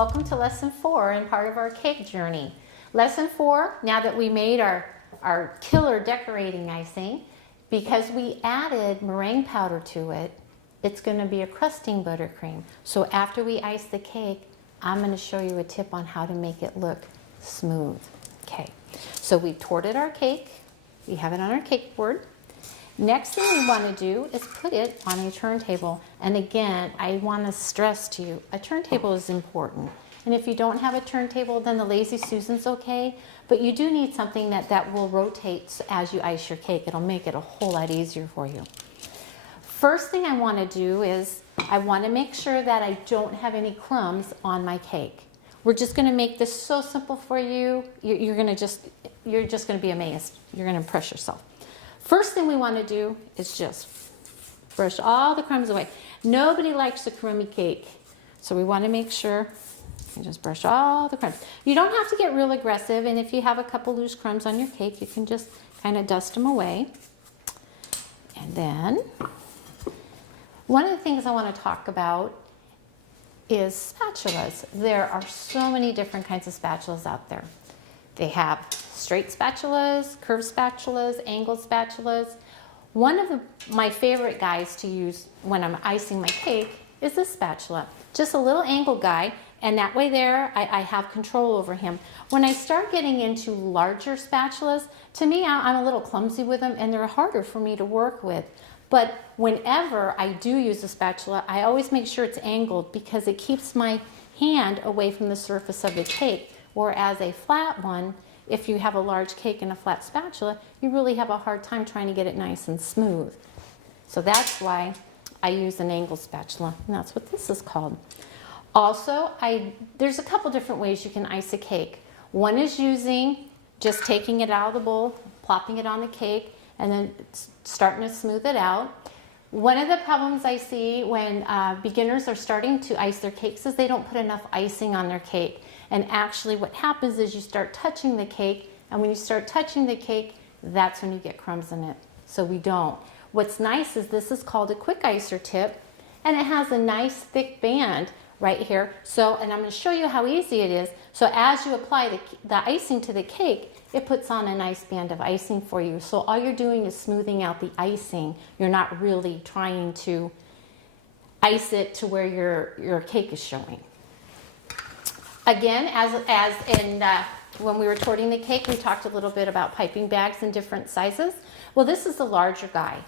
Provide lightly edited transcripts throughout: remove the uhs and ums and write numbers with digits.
Welcome to lesson 4 and part of our cake journey. Lesson 4, now that we made our killer decorating icing, because we added meringue powder to it, it's going to be a crusting buttercream. So after we ice the cake, I'm going to show you a tip on how to make it look smooth. Okay, so we torted our cake. We have it on our cake board. Next thing we want to do is put it on a turntable. And again, I want to stress to you, a turntable is important. And if you don't have a turntable, then the Lazy Susan's okay. But you do need something that will rotate as you ice your cake. It'll make it a whole lot easier for you. First thing I want to do is I want to make sure that I don't have any crumbs on my cake. We're just going to make this so simple for you. You're just going to be amazed. You're going to impress yourself. First thing we want to do is just brush all the crumbs away. Nobody likes a crummy cake, so we want to make sure you just brush all the crumbs. You don't have to get real aggressive, and if you have a couple loose crumbs on your cake, you can just kind of dust them away. And then one of the things I want to talk about is spatulas. There are so many different kinds of spatulas out there. They have straight spatulas, curved spatulas, angled spatulas. One of my favorite guys to use when I'm icing my cake is this spatula. Just a little angled guy, and that way there I have control over him. When I start getting into larger spatulas, to me I'm a little clumsy with them and they're harder for me to work with. But whenever I do use a spatula, I always make sure it's angled because it keeps my hand away from the surface of the cake. Whereas a flat one, if you have a large cake and a flat spatula, you really have a hard time trying to get it nice and smooth. So that's why I use an angled spatula, and that's what this is called. Also, there's a couple different ways you can ice a cake. One is just taking it out of the bowl, plopping it on the cake, and then starting to smooth it out. One of the problems I see when beginners are starting to ice their cakes is they don't put enough icing on their cake. And actually what happens is you start touching the cake, and when you start touching the cake, that's when you get crumbs in it. So we don't. What's nice is this is called a quick icer tip, and it has a nice thick band right here. So, and I'm going to show you how easy it is. So as you apply the icing to the cake, it puts on a nice band of icing for you. So all you're doing is smoothing out the icing. You're not really trying to ice it to where your cake is showing. Again, when we were torting the cake, we talked a little bit about piping bags in different sizes. Well, this is the larger guy.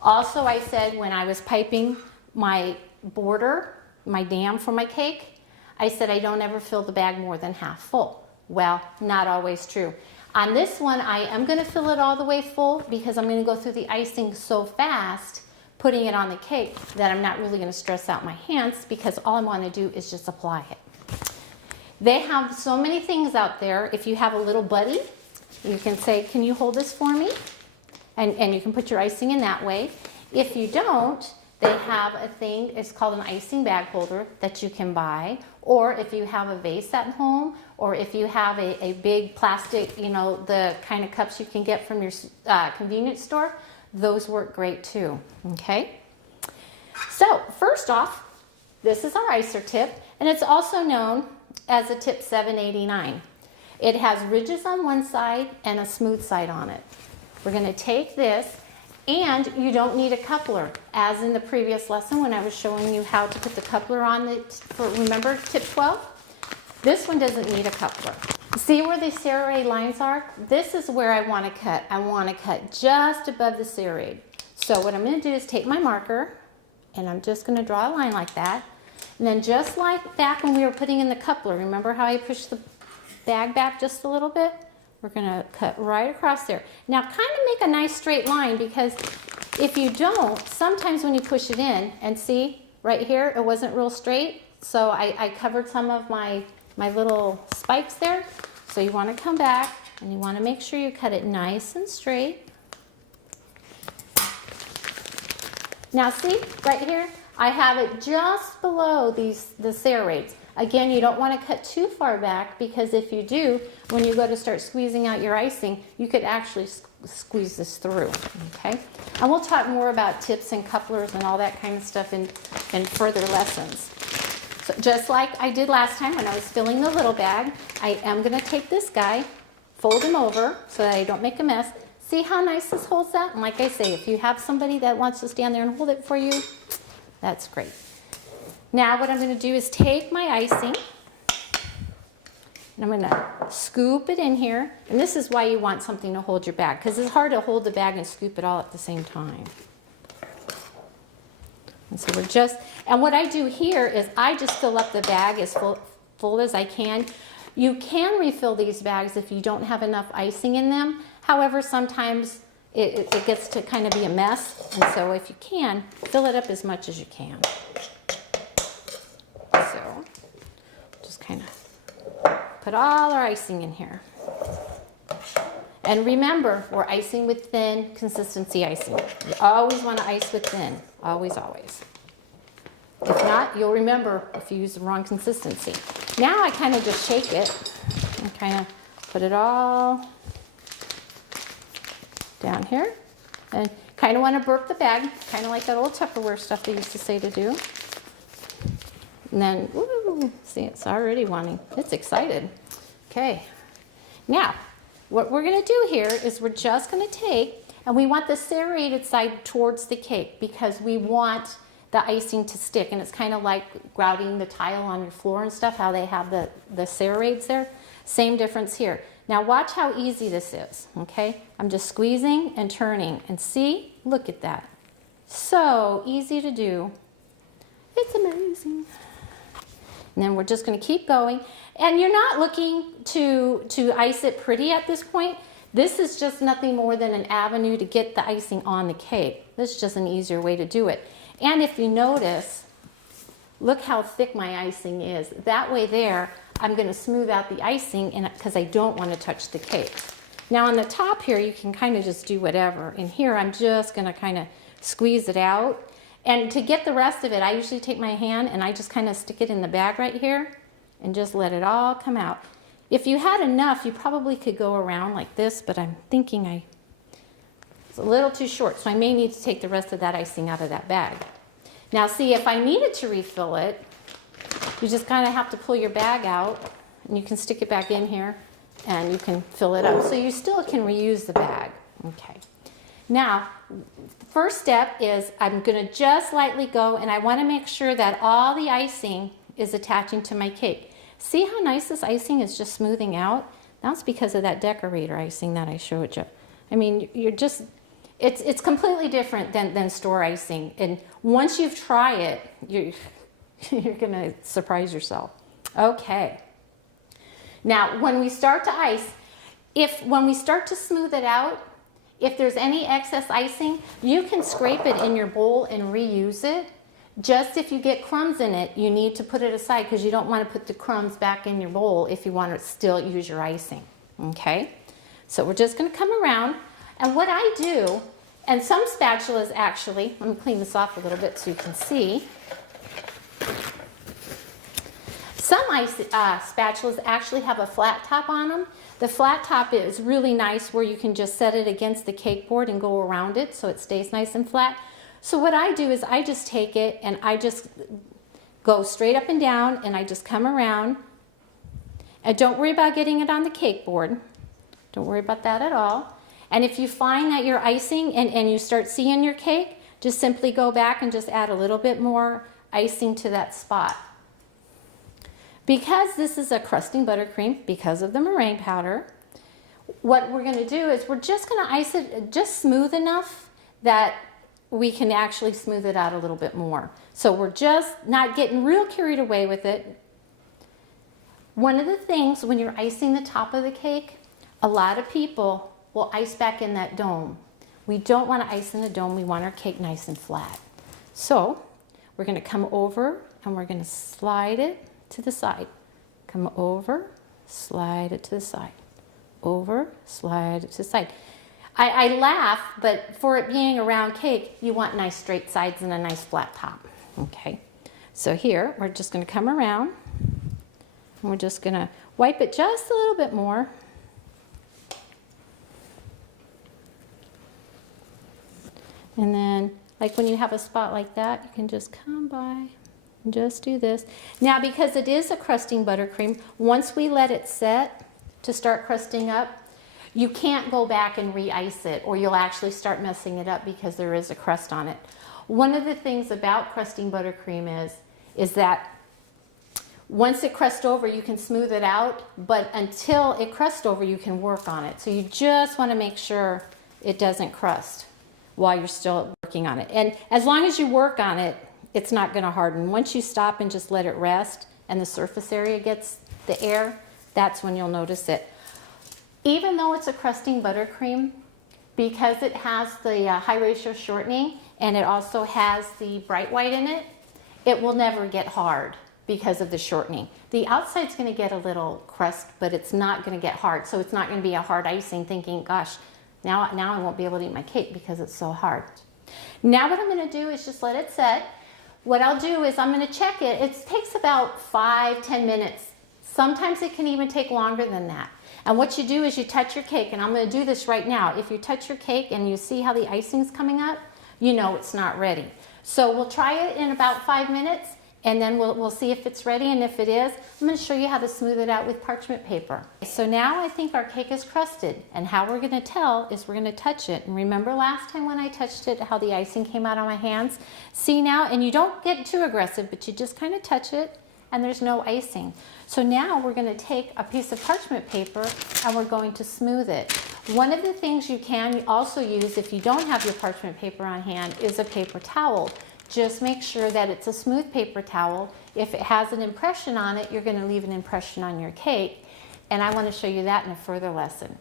Also, I said when I was piping my border, my dam for my cake, I said I don't ever fill the bag more than half full. Well, not always true. On this one, I am going to fill it all the way full because I'm going to go through the icing so fast, putting it on the cake, that I'm not really going to stress out my hands because all I want to do is just apply it. They have so many things out there. If you have a little buddy, you can say, can you hold this for me? And you can put your icing in that way. If you don't, they have a thing, it's called an icing bag holder that you can buy. Or if you have a vase at home, or if you have a big plastic, the kind of cups you can get from your convenience store, those work great too, okay? So first off, this is our icer tip, and it's also known as a tip 789. It has ridges on one side and a smooth side on it. We're going to take this, and you don't need a coupler. As in the previous lesson when I was showing you how to put the coupler on it, remember tip 12? This one doesn't need a coupler. See where the serrate lines are? This is where I want to cut. I want to cut just above the serrate. So what I'm going to do is take my marker, and I'm just going to draw a line like that. And then just like back when we were putting in the coupler, remember how I pushed the bag back just a little bit? We're going to cut right across there. Now kind of make a nice straight line, because if you don't, sometimes when you push it in, and see right here, it wasn't real straight. So I covered some of my little spikes there. So you want to come back and you want to make sure you cut it nice and straight. Now see right here? I have it just below the serrates. Again, you don't want to cut too far back, because if you do, when you go to start squeezing out your icing, you could actually squeeze this through, okay? And we'll talk more about tips and couplers and all that kind of stuff in further lessons. So just like I did last time when I was filling the little bag, I am gonna take this guy, fold him over so that I don't make a mess. See how nice this holds that? And like I say, if you have somebody that wants to stand there and hold it for you, that's great. Now what I'm gonna do is take my icing, and I'm gonna scoop it in here. And this is why you want something to hold your bag, because it's hard to hold the bag and scoop it all at the same time. And so we're just, and what I do here is I just fill up the bag as full as I can. You can refill these bags if you don't have enough icing in them. However, sometimes it gets to kind of be a mess. And so if you can, fill it up as much as you can. So just kind of put all our icing in here. And remember, we're icing with thin consistency icing. You always want to ice with thin, always, always. If not, you'll remember if you use the wrong consistency. Now I kind of just shake it and kind of put it all down here. And kind of want to burp the bag, kind of like that old Tupperware stuff they used to say to do. And then, ooh, see, it's already wanting, it's excited. Okay, now, what we're gonna do here is we're just gonna take, and we want the serrated side towards the cake because we want the icing to stick. And it's kind of like grouting the tile on your floor and stuff, how they have the serrades there. Same difference here. Now watch how easy this is, okay? I'm just squeezing and turning, and see, look at that. So easy to do. It's amazing. And then we're just gonna keep going. And you're not looking to ice it pretty at this point. This is just nothing more than an avenue to get the icing on the cake. This is just an easier way to do it. And if you notice, look how thick my icing is. That way there, I'm gonna smooth out the icing because I don't wanna touch the cake. Now on the top here, you can kind of just do whatever. And here, I'm just gonna kind of squeeze it out. And to get the rest of it, I usually take my hand and I just kind of stick it in the bag right here and just let it all come out. If you had enough, you probably could go around like this, but I'm thinking it's a little too short, so I may need to take the rest of that icing out of that bag. Now see, if I needed to refill it, you just kind of have to pull your bag out and you can stick it back in here and you can fill it up. So you still can reuse the bag. Okay. Now, first step is I'm gonna just lightly go, and I wanna make sure that all the icing is attaching to my cake. See how nice this icing is just smoothing out? That's because of that decorator icing that I showed you. I mean, you're just, it's completely different than store icing. And once you've tried it, you're gonna surprise yourself. Okay. Now, when we start to ice, when we start to smooth it out, if there's any excess icing, you can scrape it in your bowl and reuse it. Just if you get crumbs in it, you need to put it aside because you don't want to put the crumbs back in your bowl if you want to still use your icing, okay? So we're just going to come around, and what I do, and some spatulas actually, let me clean this off a little bit so you can see. Some spatulas actually have a flat top on them. The flat top is really nice where you can just set it against the cake board and go around it so it stays nice and flat. So what I do is I just take it and I just go straight up and down and I just come around. And don't worry about getting it on the cake board. Don't worry about that at all. And if you find that you're icing and you start seeing your cake, just simply go back and just add a little bit more icing to that spot. Because this is a crusting buttercream, because of the meringue powder, what we're going to do is we're just going to ice it just smooth enough that we can actually smooth it out a little bit more. So we're just not getting real carried away with it. One of the things when you're icing the top of the cake, a lot of people will ice back in that dome. We don't want to ice in the dome. We want our cake nice and flat. So we're going to come over and we're going to slide it to the side. Come over, slide it to the side. Over, slide it to the side. I laugh, but for it being a round cake, you want nice straight sides and a nice flat top. Okay, so here we're just going to come around and we're just going to wipe it just a little bit more. And then, like when you have a spot like that, you can just come by Just do this. Now, because it is a crusting buttercream, once we let it set to start crusting up, you can't go back and re-ice it, or you'll actually start messing it up because there is a crust on it. One of the things about crusting buttercream is that once it crusts over, you can smooth it out, but until it crusts over, you can work on it. So you just want to make sure it doesn't crust while you're still working on it. And as long as you work on it, it's not going to harden. Once you stop and just let it rest and the surface area gets the air, that's when you'll notice it. Even though it's a crusting buttercream, because it has the high ratio shortening and it also has the bright white in it, it will never get hard because of the shortening. The outside's going to get a little crust, but it's not going to get hard. So it's not going to be a hard icing thinking, gosh, now I won't be able to eat my cake because it's so hard. Now what I'm going to do is just let it set. What I'll do is I'm going to check it. It takes about 5-10 minutes. Sometimes it can even take longer than that. And what you do is you touch your cake, and I'm going to do this right now. If you touch your cake and you see how the icing's coming up, you know it's not ready. So we'll try it in about 5 minutes, and then we'll see if it's ready, and if it is, I'm going to show you how to smooth it out with parchment paper. So now I think our cake is crusted, and how we're going to tell is we're going to touch it. And remember last time when I touched it, how the icing came out on my hands? See now, and you don't get too aggressive, but you just kind of touch it, and there's no icing. So now we're going to take a piece of parchment paper, and we're going to smooth it. One of the things you can also use if you don't have your parchment paper on hand is a paper towel. Just make sure that it's a smooth paper towel. If it has an impression on it, you're going to leave an impression on your cake. And I want to show you that in a further lesson.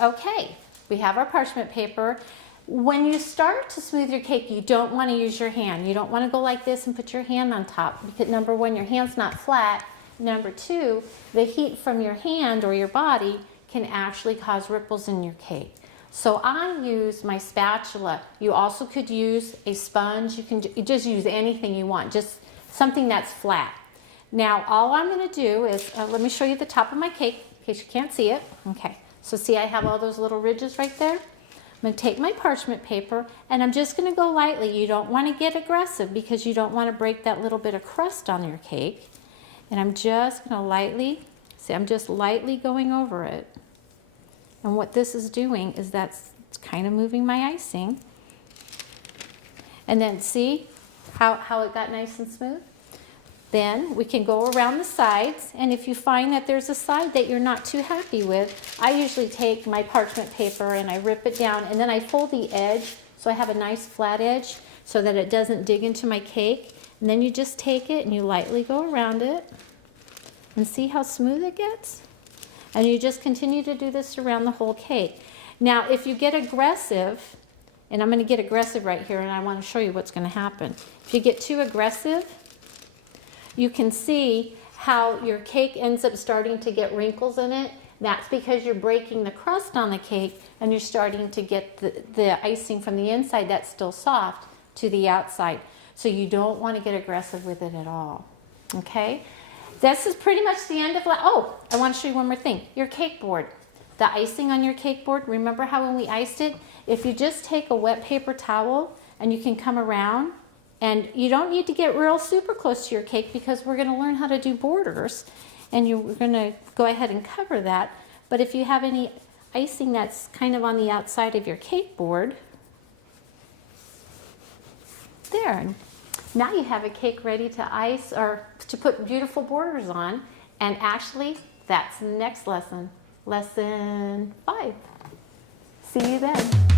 Okay, we have our parchment paper. When you start to smooth your cake, you don't want to use your hand. You don't want to go like this and put your hand on top, because number one, your hand's not flat. Number two, the heat from your hand or your body can actually cause ripples in your cake. So I use my spatula. You also could use a sponge. You can just use anything you want, just something that's flat. Now all I'm going to do is, let me show you the top of my cake in case you can't see it. Okay, so see I have all those little ridges right there? I'm going to take my parchment paper and I'm just going to go lightly. You don't want to get aggressive because you don't want to break that little bit of crust on your cake. And I'm just going to lightly, see I'm just lightly going over it. And what this is doing is it's kind of moving my icing. And then see how it got nice and smooth? Then we can go around the sides, and if you find that there's a side that you're not too happy with, I usually take my parchment paper and I rip it down, and then I fold the edge so I have a nice flat edge so that it doesn't dig into my cake. And then you just take it and you lightly go around it and see how smooth it gets? And you just continue to do this around the whole cake. Now, if you get aggressive, and I'm going to get aggressive right here, and I want to show you what's going to happen. If you get too aggressive, you can see how your cake ends up starting to get wrinkles in it. That's because you're breaking the crust on the cake, and you're starting to get the icing from the inside that's still soft to the outside. So you don't want to get aggressive with it at all. Okay? This is pretty much the end of, oh, I want to show you one more thing. Your cake board. The icing on your cake board, remember how when we iced it, if you just take a wet paper towel and you can come around, and you don't need to get real super close to your cake because we're going to learn how to do borders, and you're going to go ahead and cover that. But if you have any icing that's kind of on the outside of your cake board, there. Now you have a cake ready to ice or to put beautiful borders on. And actually, that's the next lesson. Lesson 5. See you then.